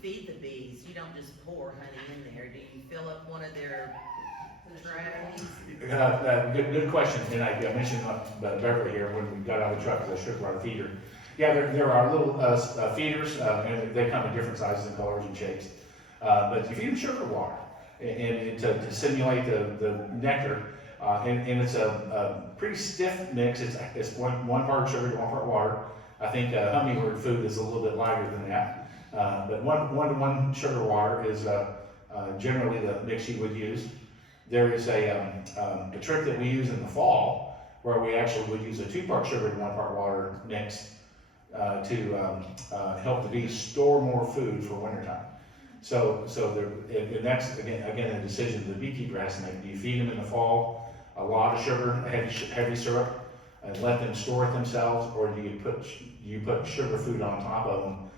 feed the bees? You don't just pour honey in there. Do you fill up one of their trays? Good question, and I mentioned Beverly here when we got out of the truck, because I should run a feeder. Yeah, there are little feeders, and they come in different sizes and colors and shapes. But you feed them sugar water, and to simulate the nectar, and it's a pretty stiff mix. It's one part sugar to one part water. I think hummingbird food is a little bit lighter than that. But one to one sugar water is generally the mix you would use. There is a trick that we use in the fall where we actually would use a 2-part sugar and 1-part water mix to help the bees store more food for wintertime. So and that's again a decision the beekeeper has to make. Do you feed them in the fall a lot of sugar, heavy syrup, and let them store it themselves, or do you put sugar food on top of them,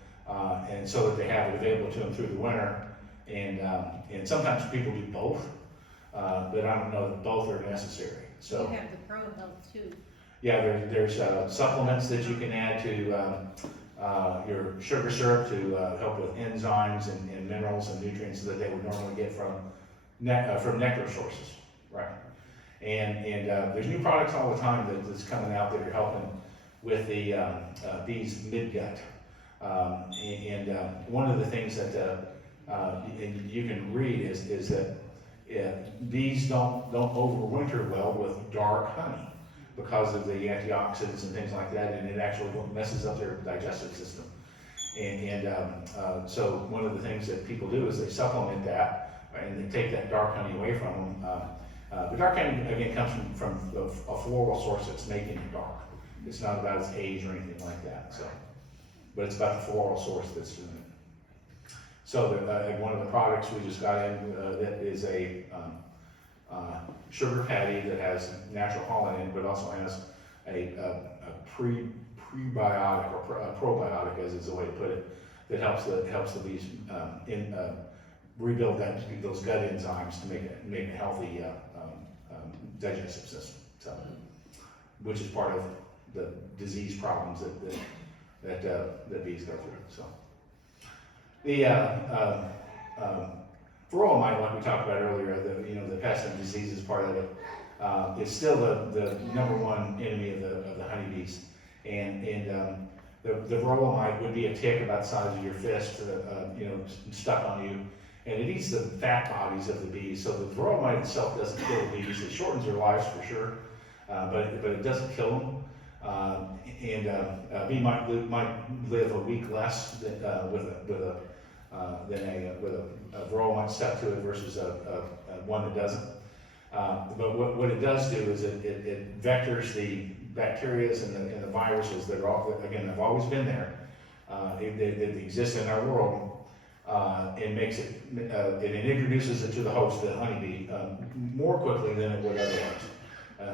and so that they have it available to them through the winter? And sometimes people do both, but I don't know that both are necessary. So you have the Pro Health too. yeah, there's supplements that you can add to your sugar syrup to help with enzymes and minerals and nutrients that they would normally get from nectar sources, right? And there's new products all the time that's coming out that are helping with the bees' midgut. One of the things that and you can read is that bees don't overwinter well with dark honey because of the antioxidants and things like that, and it actually messes up their digestive system. So one of the things that people do is they supplement that, right, and they take that dark honey away from them. The dark honey, again, comes from a floral source that's making it dark. It's not about its age or anything like that. So, but it's about the floral source that's doing it. So one of the products we just got in that is a sugar patty that has natural pollen in it, but also has a prebiotic or probiotic, as is the way to put it, that helps the bees rebuild those gut enzymes to make a healthy digestive system. So, which is part of the disease problems that bees go through. So, the varroa mite, like we talked about earlier, the pest and diseases part of it, is still the number one enemy of the honeybees. And the varroa mite would be a tick about the size of your fist, stuck on you, and it eats the fat bodies of the bees. So the varroa mite itself doesn't kill the bees. It shortens their lives for sure, but it doesn't kill them. A bee might live a week less than with a varroa mite stuck to it versus one that doesn't. But what it does do is it vectors the bacteria and the viruses that have always been there. They exist in our world, and makes it introduces it to the host, the honeybee, more quickly than it would otherwise.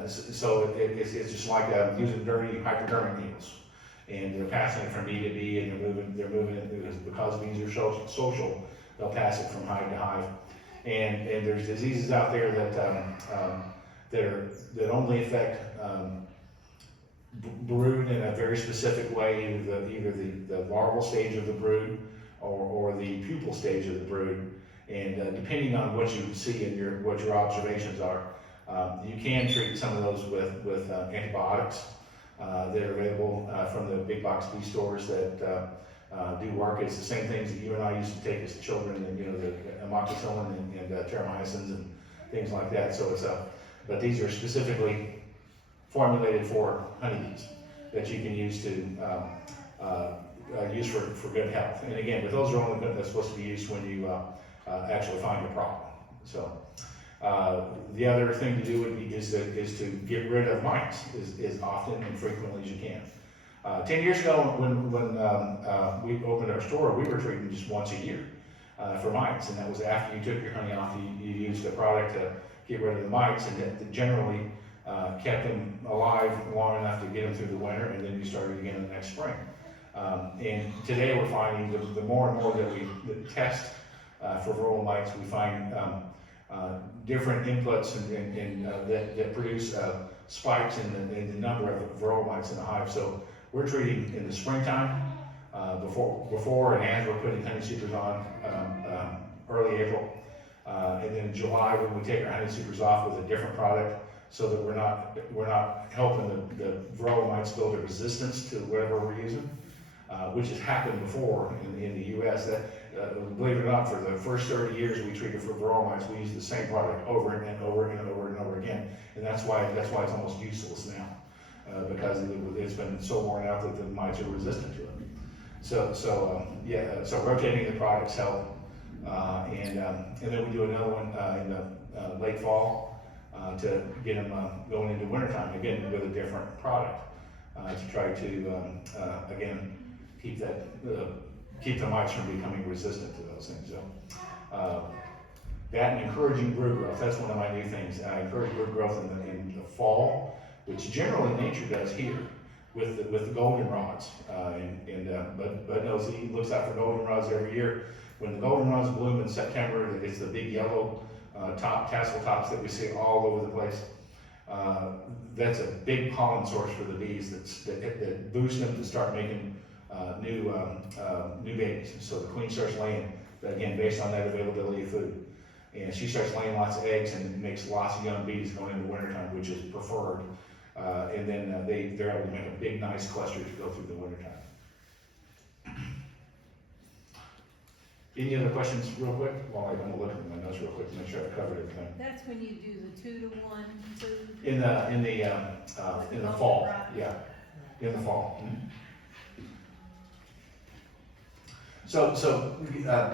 So it's just like using dirty hypodermic needles, and they're passing it from bee to bee, and they're moving it because bees are social. They'll pass it from hive to hive, and there's diseases out there that only affect brood in a very specific way, either the larval stage of the brood or the pupal stage of the brood, and depending on what you see and what your observations are. You can treat some of those with antibiotics that are available from the big box bee stores that do work. It's the same things that you and I used to take as children, and the amoxicillin and terramycins and things like that. So but these are specifically formulated for honeybees that you can use to use for good health. And again, but those are only that's supposed to be used when you actually find a problem. So. The other thing to do is to get rid of mites as often and frequently as you can. 10 years ago, when we opened our store, we were treating just once a year for mites, and that was after you took your honey off. You used the product to get rid of the mites, and that generally kept them alive long enough to get them through the winter, and then you started again the next spring. And today we're finding the more and more that we test for varroa mites, we find different inputs that produce spikes in the number of varroa mites in the hive. So we're treating in the springtime before and as we're putting honey supers on early April. And then in July, when we take our honey supers off with a different product, so that we're not helping the varroa mites build a resistance to whatever we're using, which has happened before in the U.S. That believe it or not, for the first 30 years we treated for varroa mites, we used the same product over and over and over and over again, and that's why it's almost useless now, because it's been so worn out that the mites are resistant to it. So rotating the products help, and then we do another one in the late fall to get them going into wintertime again with a different product to try to again keep the mites from becoming resistant to those things. So that and encouraging brood growth, that's one of my new things. I encourage brood growth in the fall, which generally nature does here with the goldenrods. Bud knows he looks out for goldenrods every year. When the goldenrods bloom in September, it's the big yellow tassel tops that we see all over the place. That's a big pollen source for the bees that boosts them to start making new babies. So the queen starts laying, again, based on that availability of food. And she starts laying lots of eggs and makes lots of young bees going into wintertime, which is preferred. And then they're able to make a big, nice cluster to go through the wintertime. Any other questions real quick? Well, I'm gonna look at my notes real quick to make sure I've covered everything. That's when you do the 2-to-1 food? In the fall, yeah, in the fall. So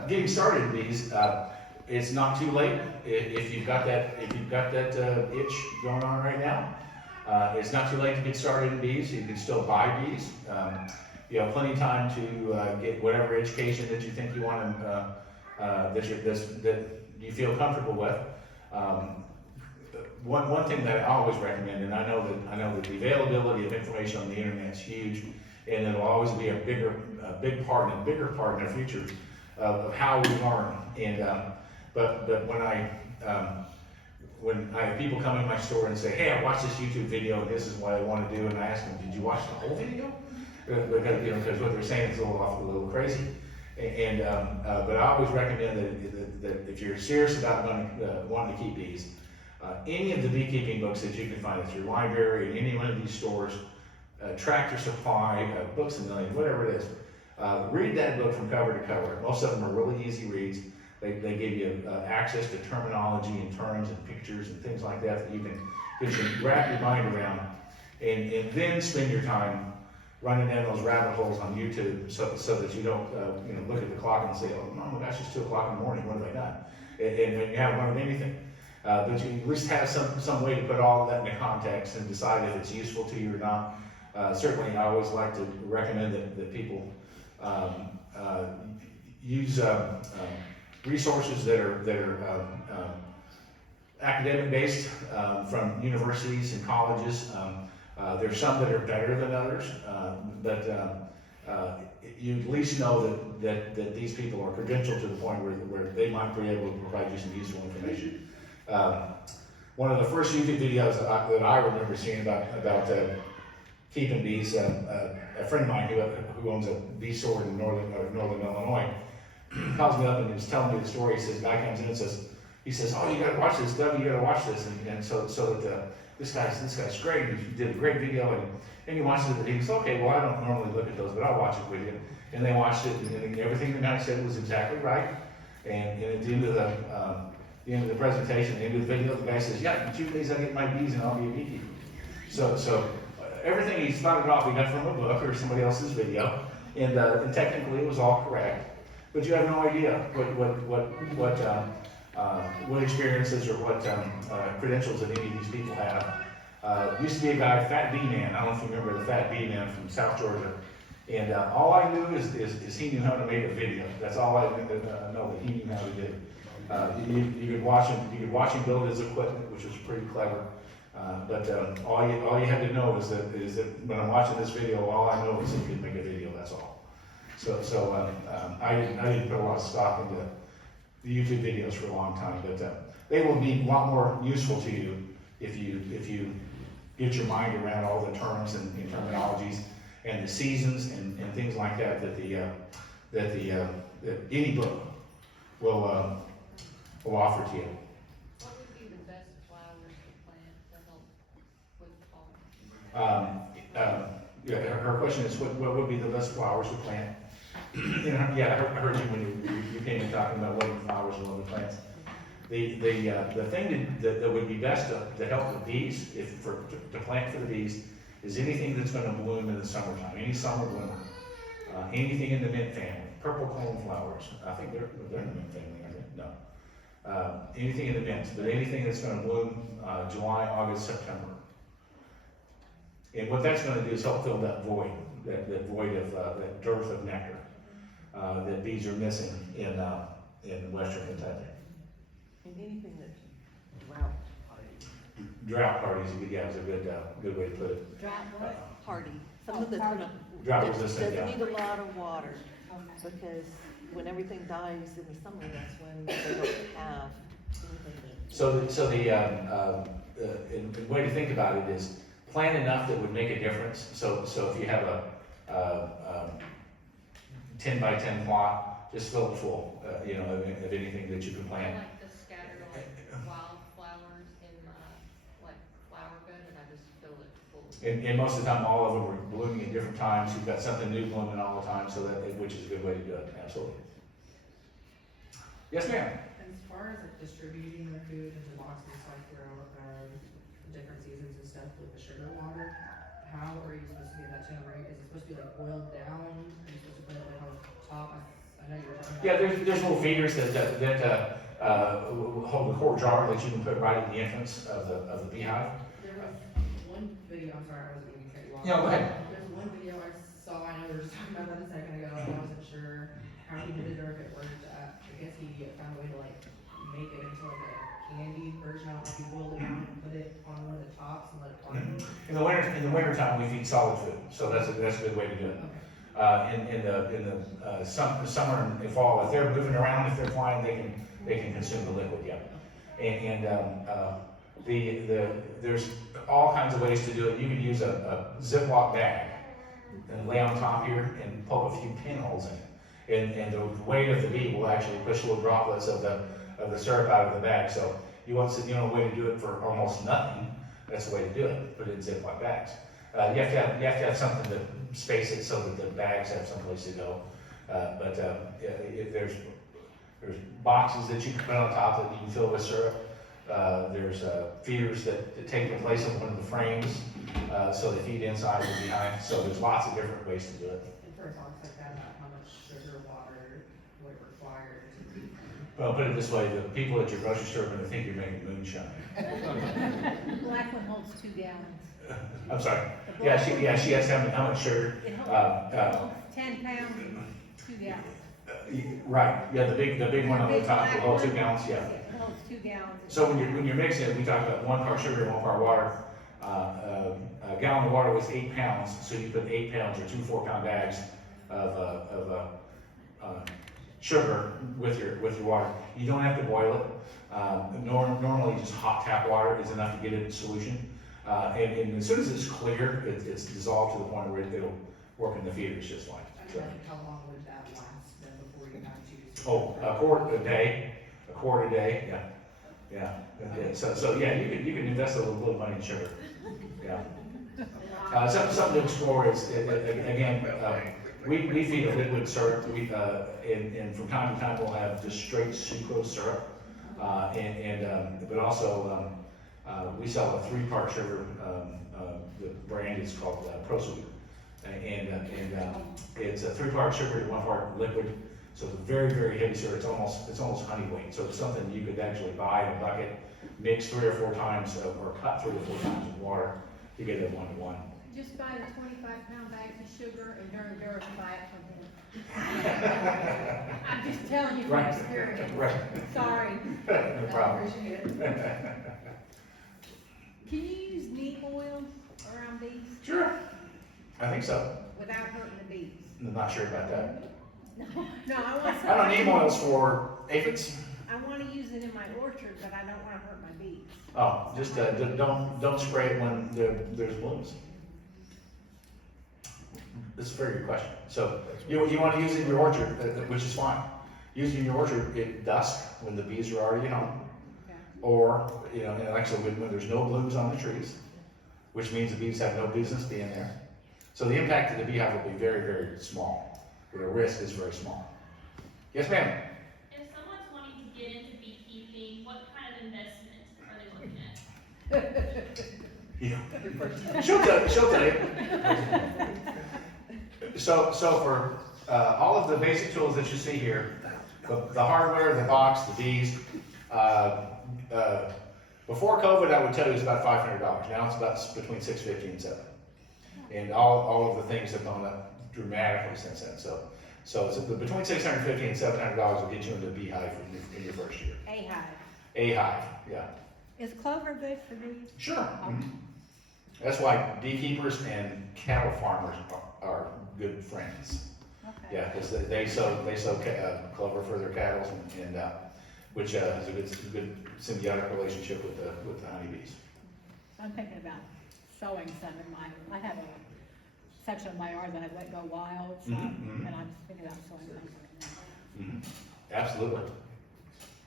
getting started in these, it's not too late if you've got that itch going on right now. It's not too late to get started in bees. You can still buy bees. You have plenty of time to get whatever education that you think you want that you feel comfortable with. One thing that I always recommend, and I know that the availability of information on the internet is huge, and it'll always be a bigger part in the future of how we learn. And but when I have people come in my store and say, "Hey, I watched this YouTube video and this is what I want to do," and I ask them, "Did you watch the whole video?" Because what they're saying is a little crazy. But I always recommend that if you're serious about wanting to keep bees, any of the beekeeping books that you can find at your library, in any one of these stores, Tractor Supply, Books A Million, whatever it is, read that book from cover to cover. Most of them are really easy reads. They give you access to terminology and terms and pictures and things like that that you can wrap your mind around, and then spend your time running down those rabbit holes on YouTube so that you don't look at the clock and say, "Oh my gosh, it's 2 o'clock in the morning. What have I done?" And you haven't learned anything. But you at least have some way to put all of that into context and decide if it's useful to you or not. Certainly, I always like to recommend that people use resources that are academic based from universities and colleges. There's some that are better than others, but you at least know that these people are credentialed to the point where they might be able to provide you some useful information. One of the first YouTube videos that I remember seeing about keeping bees, a friend of mine who owns a bee store in northern Illinois calls me up and he's telling me the story. He says, a guy comes in and says, "Oh, you gotta watch this, Doug, you gotta watch this." And so that this guy's great, he did a great video, and he watched it, and he goes, "Okay, well, I don't normally look at those, but I'll watch it with you." And they watched it, and everything the guy said was exactly right. And at the end of the presentation, the end of the video, the guy says, "Yeah, in 2 days I get my bees and I'll be a beekeeper." So everything he started off, he got from a book or somebody else's video, and technically it was all correct. But you have no idea what experiences or what credentials that any of these people have. Used to be a guy, Fat Bee Man. I don't know if you remember the Fat Bee Man from South Georgia. And all I knew is he knew how to make a video. That's all I know that he knew how to do. You could watch him build his equipment, which was pretty clever. But all you had to know is that when I'm watching this video, all I know is he could make a video. That's all. So I didn't put a lot of stock into the YouTube videos for a long time, but they will be a lot more useful to you if you get your mind around all the terms and terminologies. and the seasons and things like that, that any book will offer to you. What would be the best flowers to plant to help with fall? Yeah, her question is, what would be the best flowers to plant? Yeah, I heard you when you came in talking about what flowers and what plants. The thing that would be best to help the bees, to plant for the bees, is anything that's gonna bloom in the summertime, any summer bloomer. Anything in the mint family, purple cone flowers, I think they're in the mint family, aren't they? No. Anything in the mint, but anything that's gonna bloom, July, August, September. And what that's gonna do is help fill that void of, that dearth of nectar, that bees are missing in western Kentucky. And anything that's drought Drought parties, yeah, is a good way to put it. Drought what? hardy, something that's gonna, Drought that resistant, doesn't yeah. need a lot of water, because when everything dies in the summer, that's when they don't have anything to. So the way to think about it is plant enough that would make a difference. So if you have a 10 by 10 plot, just fill it full, of anything that you can I plant. like to scatter like wildflowers in my, like, flower bed, and I just fill it full. And most of the time, all of them are blooming at different times. You've got something new blooming all the time, which is a good way to do it, absolutely. Yes, ma'am? As far as like distributing the food into boxes like throughout different seasons and stuff with the sugar water, how are you supposed to get that to them, right? Is it supposed to be like boiled down? Are you supposed to put it like on top? I know you were talking about. Yeah, there's little feeders that hold the quart jar that you can put right in the entrance of the beehive. There was one video, I'm sorry, I wasn't even cut you off. Yeah, go ahead. There's one video I saw, I know we were just talking about that a second ago, and I wasn't sure how he did it or if it worked. I guess he found a way to like make it into like a candy version. I don't know if he boiled it down and put it on one of the tops and let it harden. In the winter time, we feed solid food, so that's a good way to do it. Okay. In the summer and fall, if they're moving around, if they're flying, they can consume the liquid, yeah. There's all kinds of ways to do it. You can use a Ziploc bag and lay on top here and poke a few pinholes in it. And the weight of the bee will actually push little droplets of the syrup out of the bag. So you want a way to do it for almost nothing. That's the way to do it. Put it in Ziploc bags. You have to have something to space it so that the bags have someplace to go. There's boxes that you can put on top that you can fill with syrup. There's feeders that take the place of one of the frames, so they feed inside the beehive. So there's lots of different ways to do it. And for a box like that, about how much sugar, water would it require to be? Well, put it this way, the people at your grocery store are gonna think you're making moonshine. Black one holds 2 gallons. I'm sorry. The Yeah, black she has how much sugar? It Uh, holds 10 pounds and 2 gallons. Right, yeah, the big one on the top will hold 2 gallons, yeah. It holds 2 gallons. So when you're mixing it, we talked about 1 part sugar and 1 part water. A gallon of water was 8 pounds, so you put 8 pounds or 2 4-pound bags of sugar with your water. You don't have to boil it. Normally just hot tap water is enough to get it in solution. And as soon as it's clear, it's dissolved to the point where it'll work in the feeders just fine. I mean, like, how long would that last then before you have to? Oh, a quart a day, yeah. So yeah, you can invest a little money in sugar, yeah. Something to explore is, again, we feed a liquid syrup, and from time to time we'll have just straight sucrose syrup. But also, we sell a 3-part sugar, the brand is called ProSweet. It's a 3-part sugar to 1 part liquid, so it's a very, very heavy syrup. It's almost honey weight. So it's something you could actually buy in a bucket, mix 3 or 4 times, or cut 3 or 4 times with water to get it 1-to-1. Just buy the 25-pound bags of sugar and during the dearth, buy it from him. I'm just telling you from Right. experience. Right. Sorry. No problem. Appreciate it. Can you use neem oil around bees Sure, I think so. without hurting the bees? I'm not sure about that. No, I want some. I don't need oils for aphids. I want to use it in my orchard, but I don't want to hurt my bees. Oh, just don't spray it when there's blooms. That's a very good question. So you want to use it in your orchard, which is fine. Use it in your orchard at dusk when the bees are already home. Okay. Or, you know, and actually when there's no blooms on the trees, which means the bees have no business being there. So the impact of the beehive will be very, very small. The risk is very small. Yes, ma'am? If someone's wanting to get into beekeeping, what kind of investment are they looking at? Yeah. She'll tell you. So for all of the basic tools that you see here, the hardware, the box, the bees, before COVID, I would tell you it's about $500. Now it's about between $650 and $700. And all of the things have gone up dramatically since then. So it's between $650 and $700 will get you into a beehive in your first year. A hive. A hive, yeah. Is clover good for bees? Sure. Mhm. That's why beekeepers and cattle farmers are good friends. Okay. Yeah, because they sow clover for their cattle, and which is a good symbiotic relationship with the honeybees. I'm thinking about sowing some in I have a section of my yard that I let go wild, so, Mhm. and I'm thinking about sowing some in there. Absolutely.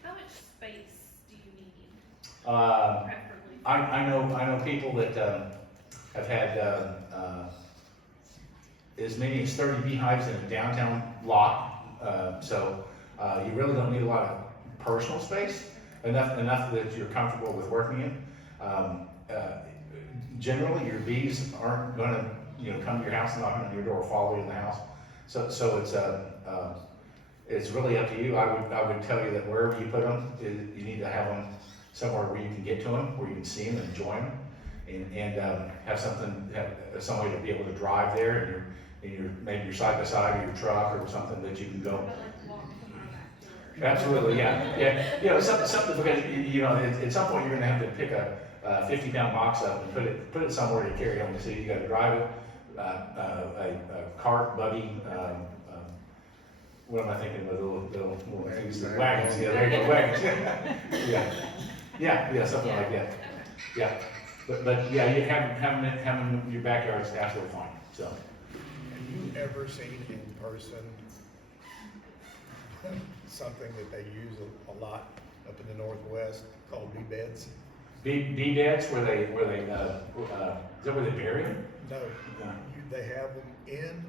How much space do you need, Uh, preferably? I know people that have had as many as 30 beehives in a downtown lot. So you really don't need a lot of personal space, enough that you're comfortable with working in. Generally, your bees aren't going to come to your house and knock on your door, follow you in the house. So it's really up to you. I would tell you that wherever you put them, you need to have them somewhere where you can get to them, where you can see them and enjoy them, and have some way to be able to drive there, and maybe you're side by side or your truck or something that you can go. But like walk from our back door? Absolutely, yeah. Something because at some point you're gonna have to pick a 50-pound box up and put it somewhere to carry home. So you got to drive it, a cart, buggy. What am I thinking of? Little things, wagons. Yeah, there you go, wagons. Yeah, something like that. Yeah, but yeah, you having them in your backyard is absolutely fine. So. Have you ever seen in person something that they use a lot up in the Northwest called bee beds? Bee beds where they is that where they bury them? No, No. they have them in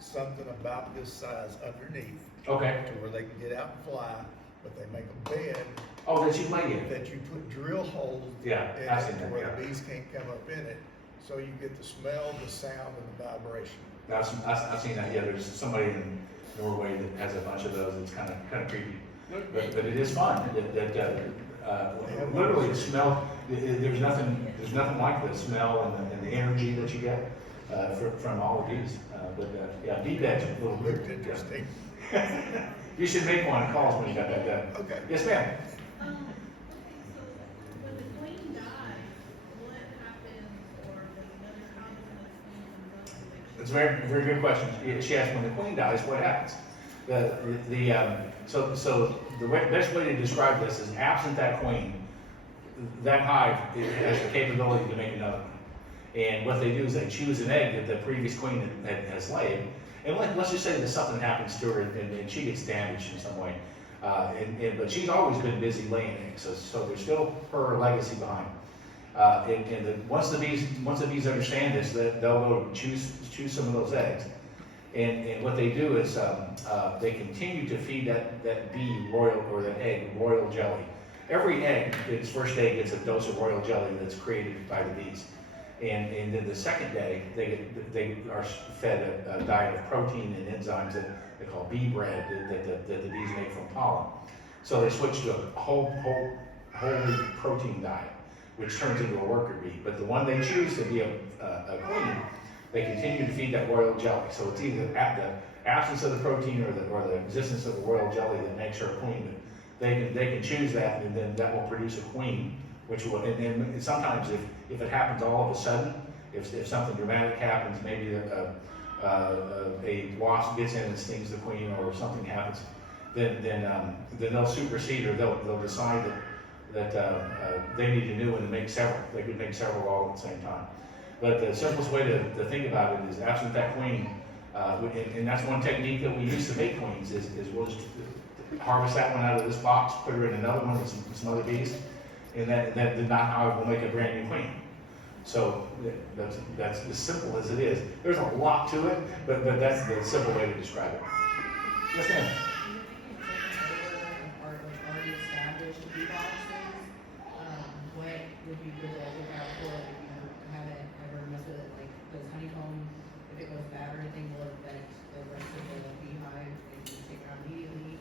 something about this size underneath Okay. to where they can get out and fly, but they make a bed Oh, that you lay in. that you put drill holes Yeah, in I've it seen to that, where yeah. the bees can't come up in it, so you get the smell, the sound, and the vibration. I've seen that. Yeah, there's somebody in Norway that has a bunch of those. It's kind of creepy, but it is fun. Literally the smell. There's nothing like the smell and the energy that you get from all the bees. Yeah, bee beds are a little Looked weird. interesting. You should make one and call us when you got that done. Okay. Yes, ma'am. When the queen dies, what happens, or does another colony It's a very, very good question. She asked, when the queen dies, what happens? So the best way to describe this is, absent that queen, that hive has the capability to make another one. And what they do is they choose an egg that the previous queen has laid, and let's just say that something happens to her and she gets damaged in some way. But she's always been busy laying eggs, so there's still her legacy behind. Once the bees understand this, they'll go choose some of those eggs, and what they do is they continue to feed that bee that egg royal jelly. Every egg, its first egg, gets a dose of royal jelly that's created by the bees, and then the second day they are fed a diet of protein and enzymes that they call bee bread that the bees make from pollen. So they switch to a whole protein diet, which turns into a worker bee. But the one they choose to be a queen, they continue to feed that royal jelly. So it's either the absence of the protein or the existence of the royal jelly that makes her a queen. But they can choose that, and then that will produce a queen, which will. And sometimes if it happens all of a sudden, if something dramatic happens, maybe a wasp gets in and stings the queen, or something happens, then they'll supersede, or they'll decide that they need a new one and make several. They could make several all at the same time. But the simplest way to think about it is absent that queen, and that's one technique that we use to make queens, is we'll just harvest that one out of this box, put her in another one with some other bees, and then not how we'll make a brand new queen. So that's as simple as it is. There's a lot to it, but that's the simple way to describe it. Yes, ma'am. Are like already established bee boxes, what would be good to look out for if you haven't ever messed with it, like those honeycomb, if it goes bad or anything, will it affect the rest of the beehive if you take it out immediately?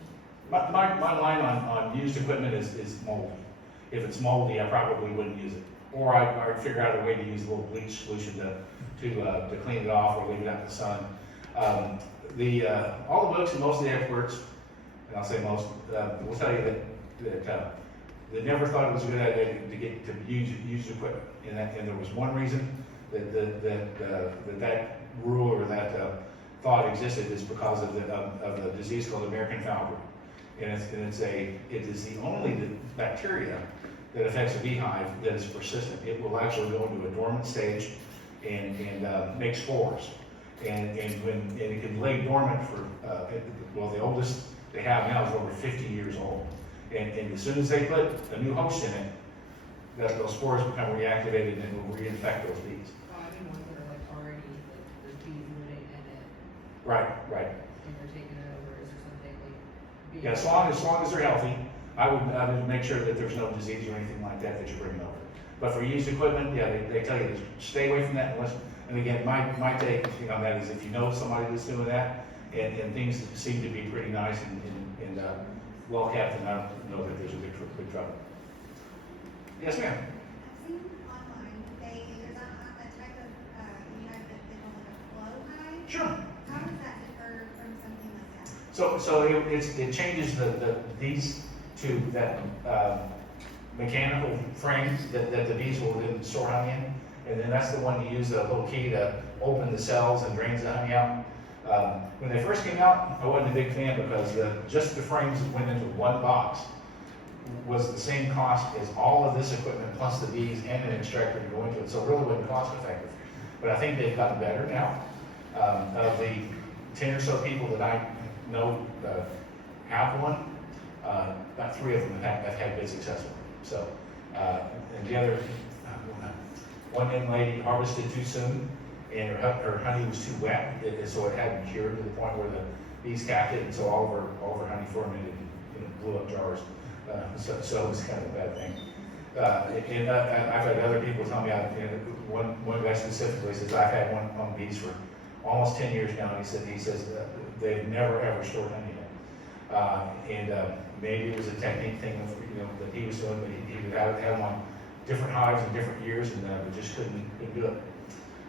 My line on used equipment is moldy. If it's moldy, I probably wouldn't use it. Or I'd figure out a way to use a little bleach solution to clean it off or leave it out in the sun. All the books and most of the experts, and I'll say most, will tell you that they never thought it was a good idea to use used equipment. And there was one reason that rule or that thought existed, is because of the disease called American foul brood. And it is the only bacteria that affects a beehive that is persistent. It will actually go into a dormant stage and make spores. And it can lay dormant for, the oldest they have now is over 50 years old. And as soon as they put a new host in it, those spores become reactivated and will reinfect those bees. I mean, ones that are like already, like, there's bees living in it, Right. and they're taking it over, is there something like? Yeah, as long as they're healthy, I would make sure that there's no disease or anything like that you're bringing over. But for used equipment, yeah, they tell you to stay away from that unless, and again, my take on that is if you know somebody that's doing that, and things seem to be pretty nice and well kept, and I don't know that there's a big trouble. Yes, ma'am. I've seen online, there's a type of, beehive that they call like a flow hive. Sure. How does that differ from something like that? So it changes these to that mechanical frame that the bees will then store honey in, and then that's the one you use a little key to open the cells and drains the honey out. When they first came out, I wasn't a big fan because just the frames that went into one box was the same cost as all of this equipment plus the bees and an extractor to go into it, so it really wasn't cost effective. But I think they've gotten better now. Of the 10 or so people that I know have one, about 3 of them have had good success with it. So, and the other, one young lady harvested too soon, and her honey was too wet, so it hadn't cured to the point where the bees capped it, and so all of her honey fermented and blew up jars. So it was kind of a bad thing. And I've had other people tell me, one guy specifically says, I've had one on bees for almost 10 years now, and he says they've never ever stored honey in it. Maybe it was a technique thing that he was doing, but he would have them on different hives in different years, and we just couldn't do it.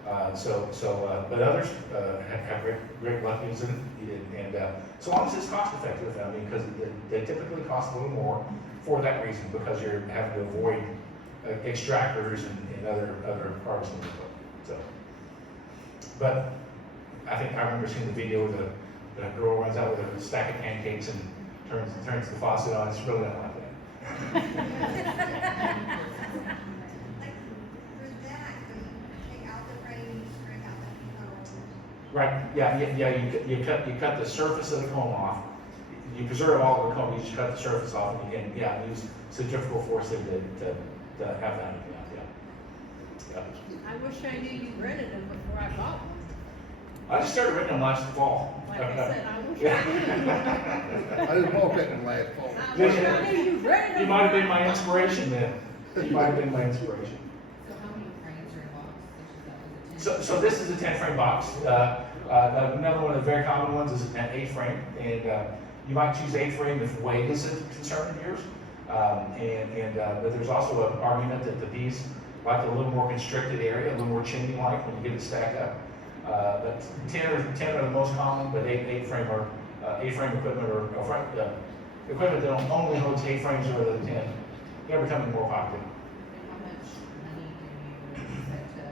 But others have great luck using it, and so long as it's cost effective, I mean, because they typically cost a little more for that reason, because you're having to avoid extractors and other harvesting equipment. So, but I think I remember seeing the video where the girl runs out with a stack of pancakes and turns the faucet on. It's really not like that. Like, for that, so you take out the frame, you straight out the comb. Right, yeah, you cut the surface of the comb off. You preserve all of the comb, you just cut the surface off, and use centrifugal force to have that out, yeah. I wish I knew you rented them before I bought one. I just started renting them last fall. Like I said, I wish I knew. I just bought that in last fall. I wish I knew you rented them. You might have been my inspiration then. You might have been my inspiration. So how many frames are in box? Is it 10? So this is a 10 frame box. Another one of the very common ones is an 8 frame, and you might choose 8 frame if weight is a concern of yours. But there's also an argument that the bees like a little more constricted area, a little more chimney-like when you get it stacked up. But 10 are the most common, but 8 frame equipment or equipment that only holds 8 frames rather than 10. They're becoming more popular. And how much honey can you expect to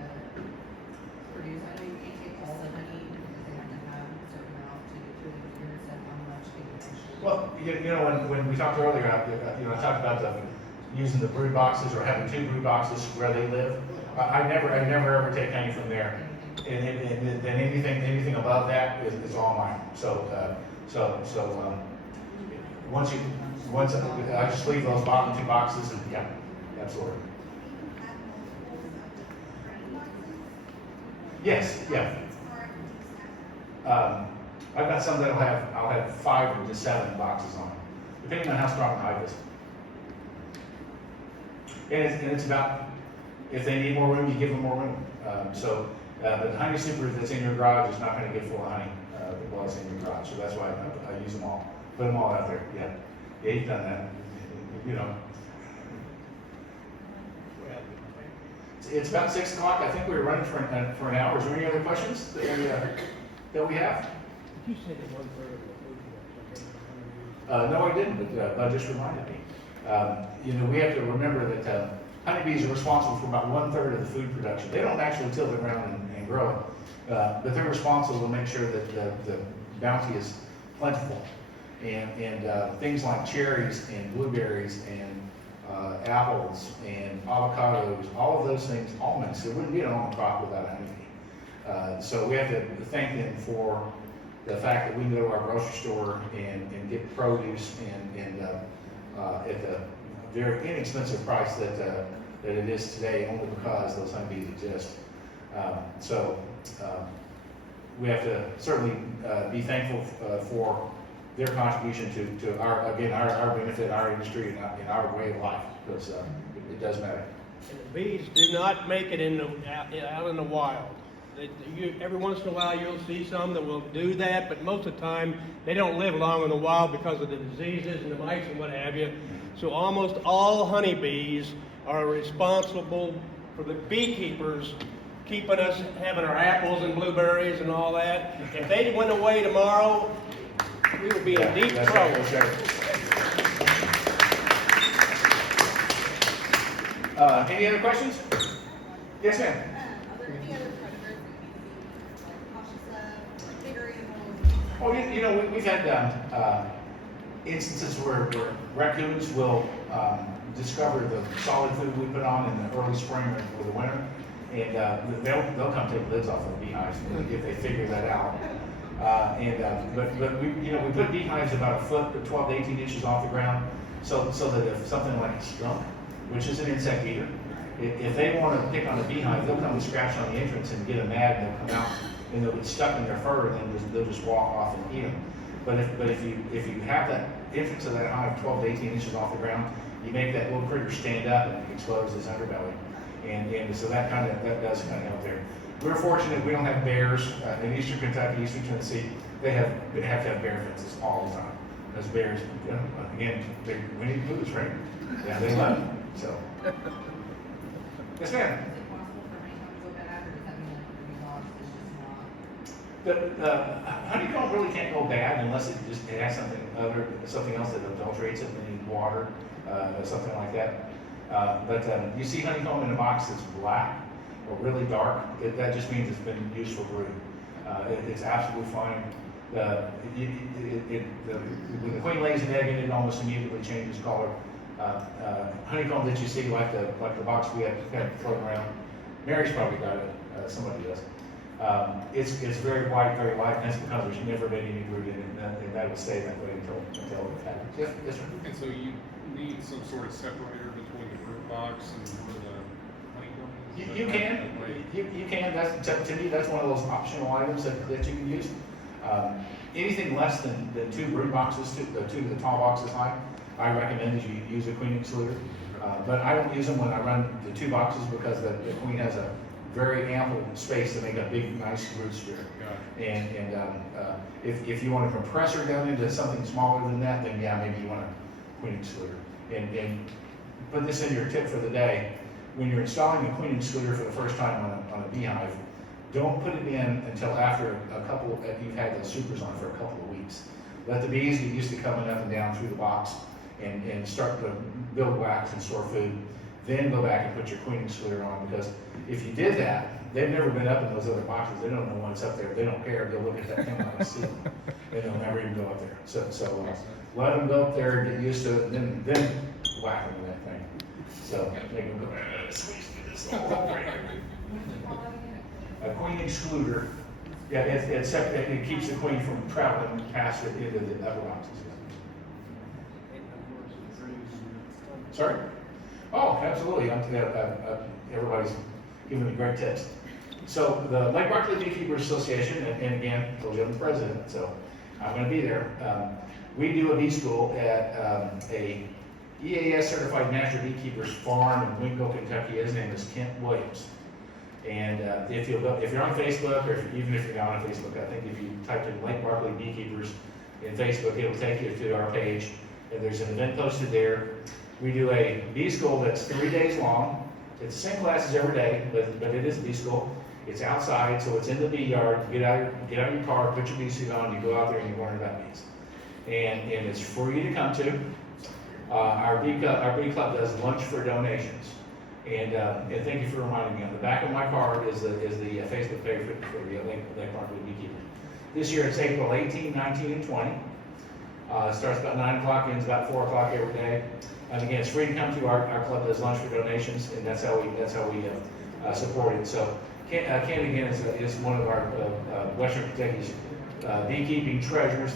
produce? I know you can't take all the honey because they have to have a certain amount to get through the year, so how much can you actually? Well, when we talked earlier, I talked about using the brood boxes or having 2 brood boxes where they live. I never ever take honey from there. And then anything above that is all mine. So, once I just leave those bottom 2 boxes and, yeah, absolutely. Have multiple grain boxes, Yes, yeah. or do you stack them? I've got some that'll I'll have 5 to 7 boxes on them, depending on how strong the hive is. And it's about, if they need more room, you give them more room. The honey super that's in your garage is not gonna get full of honey, while it's in your garage, so that's why I use them all, put them all out there, yeah. Yeah, you've done that, you know. It's about 6 o'clock, I think we were running for an hour. Is there any other questions that we have? You said it 1/3 of the food production. No, I didn't, but Bud just reminded me. We have to remember that honeybees are responsible for about 1/3 of the food production. They don't actually till the ground and grow it, but they're responsible to make sure that the bounty is plentiful. And things like cherries and blueberries and apples and avocados, all of those things, almonds, there wouldn't be an almond crop without a honeybee. So we have to thank them for the fact that we can go to our grocery store and get produce and at the very inexpensive price that it is today, only because those honeybees exist. We have to certainly be thankful for their contribution to our benefit, our industry, and our way of life, because it does matter. And the bees do not make it out in the wild. Every once in a while you'll see some that will do that, but most of the time they don't live long in the wild because of the diseases and the mites and what have you. So almost all honeybees are responsible for the beekeepers keeping us having our apples and blueberries and all that. If they went away tomorrow, we would be in deep That's trouble. right, that's right. Any other questions? Yes, ma'am. Are there any other predators that we need to be like cautious of, like bigger animals? Oh, we've had instances where raccoons will discover the solid food we put on in the early spring or the winter, and they'll come take lids off of the beehives if they figure that out. But we put beehives about 1 foot, 12 to 18 inches off the ground, so that if something like a skunk, which is an insect eater, if they want to pick on a beehive, they'll come and scratch on the entrance and get them mad, and they'll come out and they'll get stuck in their fur, and then they'll just walk off and eat them. But if you have that entrance of that hive 12 to 18 inches off the ground, you make that little critter stand up and expose his underbelly, and so that does kind of help there. We're fortunate we don't have bears in eastern Kentucky, eastern Tennessee. They have to have bear fences all the time. Those bears, again, we need booze, right? Yeah, they love it. So, yes, ma'am. Is it possible for honeycomb to go bad, or does that mean like the box is just not? The honeycomb really can't go bad unless it has something else that adulterates it, maybe water, something like that. But you see honeycomb in a box that's black or really dark, that just means it's been used for brood. It's absolutely fine. When the queen lays an egg in it, almost immediately changes color. Honeycomb that you see, like the box we have floating around, Mary's probably got it. Somebody does. It's very white, very light, and that's because there's never been any brood in it, and that will stay that way until it happens. Yes, sir. And so you need some sort of separator between the fruit box and where the honeycomb is? You can. You can. To me, that's one of those optional items that you can use. Anything less than 2 brood boxes, two of the tall boxes high, I recommend that you use a queen excluder. But I don't use them when I run the 2 boxes because the queen has a very ample space to make a big, nice brood sphere. And if you want to compress her down into something smaller than that, then yeah, maybe you want a queen excluder. And put this in your tip for the day. When you're installing a queen excluder for the first time on a beehive, don't put it in until after you've had the supers on for a couple of weeks. Let the bees get used to coming up and down through the box and start to build wax and store food. Then go back and put your queen excluder on, because if you did that, they've never been up in those other boxes. They don't know what's up there. They don't care. They'll look at that thing on the ceiling, and they'll never even go up there. So let them go up there and get used to it. And then whack them with that thing. So, they can go, squeeze through this little hole right here. A queen excluder, yeah, it keeps the queen from traveling past it into the upper boxes. Sorry? Oh, absolutely, everybody's giving me great tips. So the Lake Barkley Beekeepers Association, and again, told you I'm the president, so I'm gonna be there. We do a bee school at a EAS certified master beekeeper's farm in Winco, Kentucky. His name is Kent Williams. And if you're on Facebook, or even if you're not on Facebook, I think if you type in Lake Barkley Beekeepers in Facebook, it'll take you to our page. And there's an event posted there. We do a bee school that's 3 days long. It's the same classes every day, but it is a bee school. It's outside, so it's in the bee yard. You get out of your car, put your bee suit on, you go out there and you learn about bees. And it's free to come to. Our bee club does lunch for donations. And thank you for reminding me. On the back of my card is the Facebook page for the Lake Barkley Beekeeper. This year it's April 18, 19, and 20. It starts about 9 o'clock, ends about 4 o'clock every day. And again, it's free to come to. Our club does lunch for donations, and that's how we support it. So Ken again is one of our Western Kentucky's beekeeping treasures.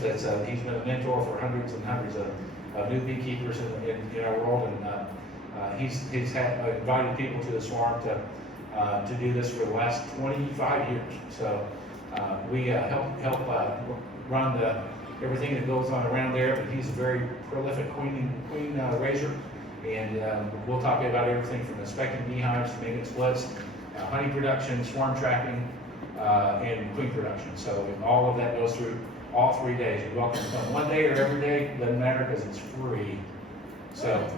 He's been a mentor for hundreds and hundreds of new beekeepers in our world, and he's invited people to the swarm to do this for the last 25 years. So we help run everything that goes on around there, but he's a very prolific queen raiser, and we'll talk about everything from inspecting beehives to making splits, honey production, swarm tracking, and queen production. So all of that goes through all 3 days. You're welcome to come one day or every day, doesn't matter because it's free. So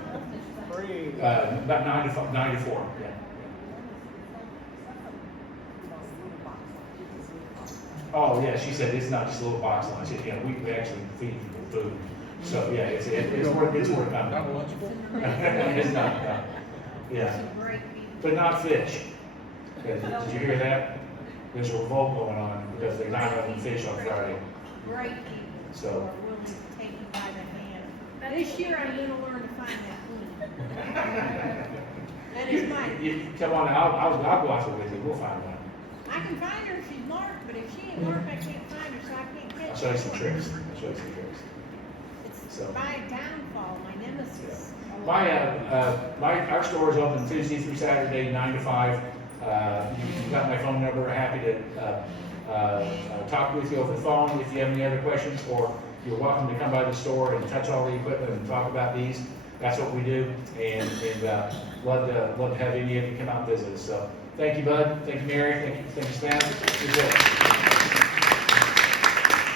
Free. about 9 to 4. Yeah. Oh yeah, she said it's not just a little box lunch. We actually feed people food. So yeah, it's worth coming. Not a lunch bowl? It's not. Yeah, Some great people. but not fish. Did you hear that? There's a revolt going on because they're not having fish on Friday. Great people So- who are willing to take you by the hand. This year I'm gonna learn to find that queen. That is mine. You come on, I'll go out there with you. We'll find one. I can find her if she's marked, but if she ain't marked, I can't find her, so I can't catch her. I'll show you some tricks. It's So. my downfall, my nemesis. Our store is open Tuesday through Saturday, 9 to 5. You've got my phone number. Happy to talk with you over the phone if you have any other questions, or you're welcome to come by the store and touch all the equipment and talk about these. That's what we do, and love to have any of you come out and visit us. So thank you, Bud. Thank you, Mary. Thank you, Stan. Good.